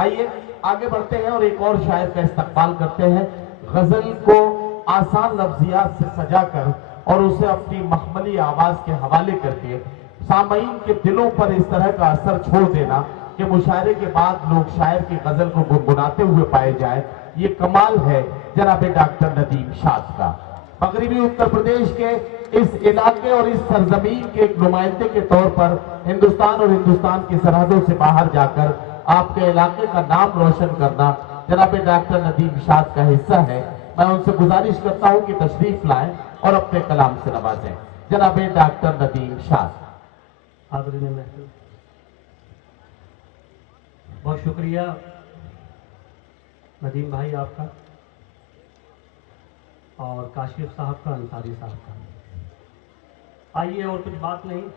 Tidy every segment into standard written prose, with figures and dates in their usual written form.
آئیے آگے بڑھتے ہیں اور ایک اور شاعر کا استقبال کرتے ہیں، غزل کو آسان لفظیات سے سجا کر اور اسے اپنی مخملی آواز کے حوالے کر کے سامعین کے دلوں پر اس طرح کا اثر چھوڑ دینا کہ مشاعرے کے بعد لوگ شاعر کی غزل کو گنگناتے ہوئے پائے جائیں، یہ کمال ہے جناب ڈاکٹر ندیم شاد کا۔ مغربی اتر پردیش کے اس علاقے اور اس سرزمین کے ایک نمائندے کے طور پر ہندوستان اور ہندوستان کی سرحدوں سے باہر جا کر آپ کے علاقے کا نام روشن کرنا جناب ڈاکٹر ندیم شاد کا حصہ ہے۔ میں ان سے گزارش کرتا ہوں کہ تشریف لائیں اور اپنے کلام سے نوازیں۔ جناب ڈاکٹر ندیم شاد۔ حاضرین محفل، بہت شکریہ ندیم بھائی آپ کا اور کاشف صاحب کا، انصاری صاحب کا۔ آئیے اور کچھ بات نہیں،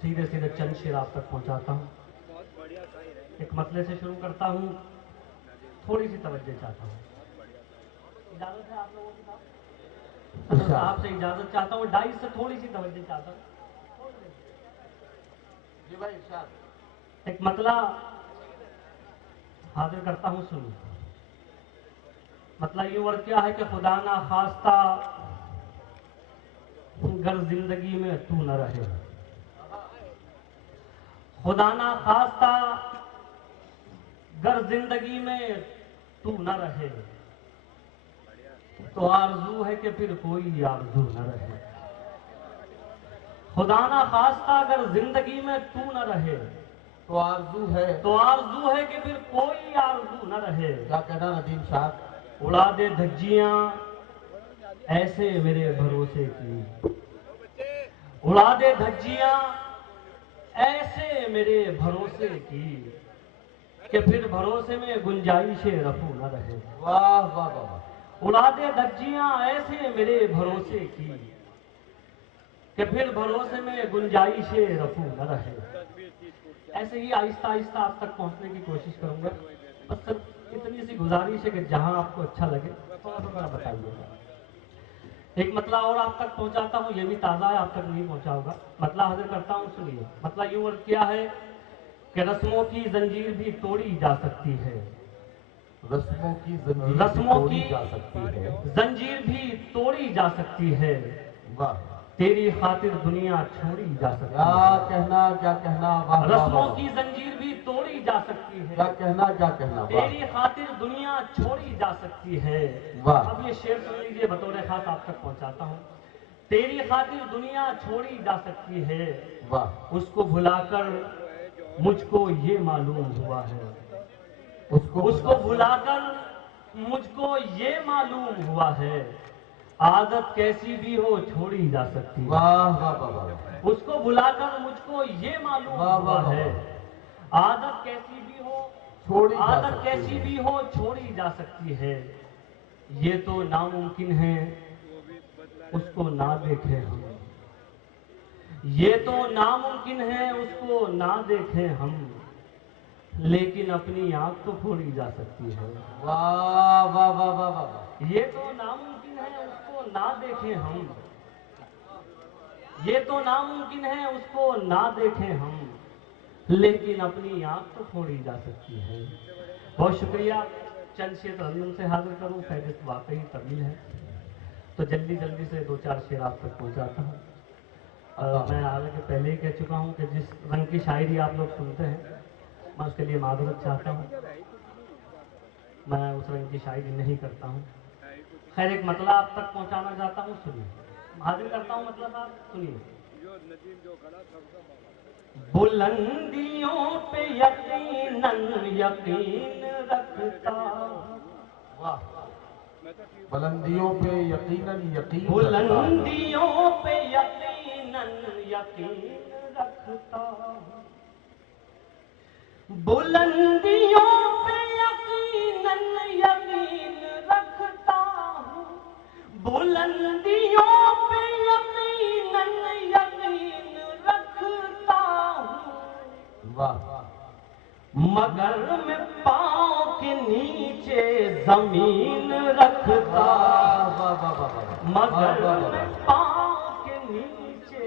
سیدھے سیدھے چند شعر آپ تک پہنچاتا ہوں۔ ایک مطلع سے شروع کرتا ہوں، تھوڑی سی توجہ چاہتا ہوں۔ اجازت ہے آپ لوگوں کی صاحب؟ صدر صاحب سے اجازت چاہتا ہوں، ڈائس سے تھوڑی سی توجہ چاہتا ہوں۔ جی بھائی ارشاد۔ ایک مطلع حاضر کرتا ہوں، سنیے۔ مطلب یہ ورد کیا ہے کہ خدا نہ خواستہ گر زندگی میں تو نہ رہے، خدا نہ خواستہ گر زندگی میں تو نہ رہے، تو آرزو ہے کہ پھر کوئی آرزو نہ رہے۔ خدا نہ خواستہ اگر زندگی میں تو نہ رہے، تو آرزو ہے کہ پھر کوئی آرزو نہ رہے۔ کیا کہنا ندیم شاد؟ اڑا دے دھجیاں ایسے میرے بھروسے کی، اڑا دے دھجیاں ایسے میرے بھروسے کی، کہ پھر بھروسے میں گنجائش رفو نہ رہے۔ واہ واہ واہ۔ اڑا دے دھجیاں ایسے میرے بھروسے کی، کہ پھر بھروسے میں گنجائش رفو نہ رہے۔ ایسے ہی آہستہ آہستہ آپ تک پہنچنے کی کوشش کروں گا، بس صرف اتنی سی گزارش ہے کہ جہاں آپ کو اچھا لگے تھوڑا سا بتائیے گا۔ ایک مطلع اور آپ تک پہنچاتا ہوں، یہ بھی تازہ ہے، آپ تک نہیں پہنچا ہوگا۔ مطلع حاضر کرتا ہوں، سنیے۔ مطلع یوں ورد کیا ہے کہ رسموں کی زنجیر بھی توڑی جا سکتی ہے، رسموں کی زنجیر بھی توڑی جا سکتی ہے، واہ، تیری خاطر دنیا چھوڑی جا سکتی ہے۔ کیا کہنا، واہ رسموں کی زنجیر بھی توڑی جا سکتی ہے، کیا کہنا، تیری خاطر دنیا چھوڑی جا سکتی ہے۔ واہ۔ اب یہ شعر سن لیجیے، بطور خاص آپ تک پہنچاتا ہوں۔ تیری خاطر دنیا چھوڑی جا سکتی ہے، واہ، اس کو بھلا کر مجھ کو یہ معلوم ہوا ہے، اس کو بھلا کر مجھ کو یہ معلوم ہوا ہے، عادت کیسی بھی ہو چھوڑی جا سکتی ہے۔ واہ واہ واہ، اس کو بھلا کر مجھ کو یہ معلوم ہوا ہے، عادت کیسی بھی ہو چھوڑی جا سکتی ہے، یہ تو ناممکن ہے اس کو نہ دیکھیں ہم، یہ تو ناممکن ہے اس کو نہ دیکھیں ہم، لیکن اپنی آنکھ تو پھوڑی جا سکتی ہے۔ واہ واہ واہ واہ واہ، یہ تو ناممکن ہے اس کو نہ دیکھیں ہم، یہ تو ناممکن ہے اس کو نہ دیکھیں ہم، لیکن اپنی آنکھ تو پھوڑی جا سکتی ہے۔ بہت شکریہ۔ چند شعر ترنم سے حاضر کروں، فہرست واقعی طویل ہے تو جلدی سے دو چار شعر آپ تک پہنچاتا ہوں۔ میں حالانکہ پہلے ہی کہہ چکا ہوں کہ جس رنگ کی شاعری آپ لوگ سنتے ہیں میں اس کے لیے معذرت چاہتا ہوں، میں اس رنگ کی شاعری نہیں کرتا ہوں۔ خیر، ایک مطلب آپ تک پہنچانا چاہتا ہوں، سنیے۔ حاضر کرتا ہوں مطلب آپ سنیے۔ بلندیوں پہ یقیناً یقین رکھتا، بلندیوں پہ یقیناً بلندیوں پہ یقیناً یقین رکھتا، بلندیوں پہ یقیناً یقین رکھتا ہوں، بلندیوں پہ یقیناً یقین رکھتا ہوں، مگر میں پاؤں کے نیچے زمین رکھتا، مگر میں پاؤں کے نیچے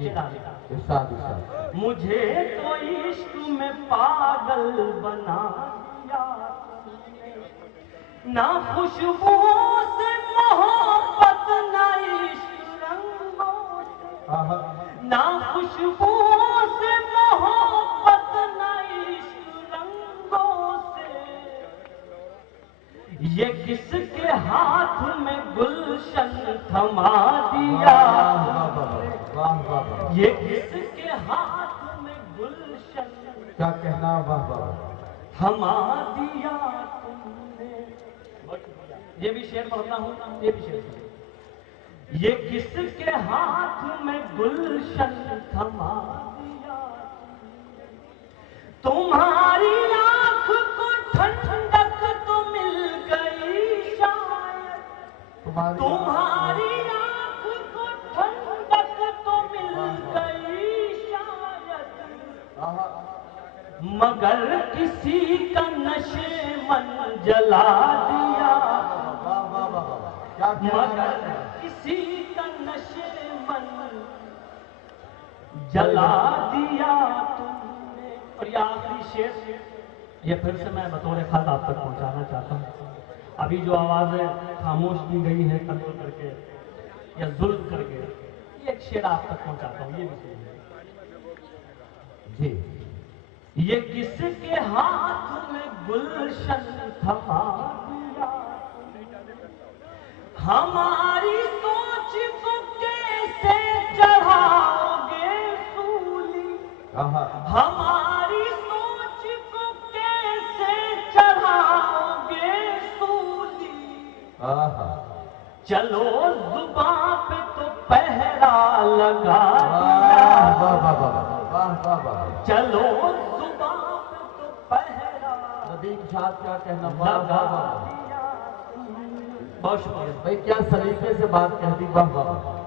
ارشاد ارشاد۔ مجھے تو عشق میں پاگل بنا دیا، نہ خوشبو سے محبت نہ عشق رنگوں سے، نہ خوشبو سے محبت نہ عشق رنگوں سے، یہ کس کے ہاتھ میں گلشن تھما دیا، یہ کس کے ہاتھ میں گلشن کیا کہنا، واہ واہ، تھما دیا تم نے۔ یہ بھی شعر پڑھتا ہوں، یہ بھی شعر سنیں۔ یہ کس کے ہاتھ میں گلشن تھما دیا تمہاری آنکھ کو ٹھنڈک تو مل گئی شاید، تمہاری آنکھ کو ٹھنڈک تو مل گئی شاید، مگر کسی کا نشے من جلا دیا، مگر کسی کا نشے من جلا دیا تم نے۔ اور یہ آخری شعر، یہ پھر سے میں بطور خط آپ تک پہنچانا چاہتا ہوں۔ ابھی جو آوازیں خاموش کی گئی ہے قتل کر کے یا ظلم کر کے، یہ ایک شعر آپ تک پہنچاتا ہوں، یہ بھی سنیے۔ جی، یہ کس کے ہاتھ میں گلشن تھما دیا، ہماری سوچ کو کیسے چڑھاؤ گے سولی، ہماری سوچ کو کیسے چڑھاؤ گے سولی، چلو زباں پہ تو پہرا لگا دیا، چلو زباں پہ تو پہرا ندیم شاہ کیا کہنا، لگا دیا۔ بہت شکریہ بھائی کیا سلیقے سے بات کہہ دی، واہ واہ۔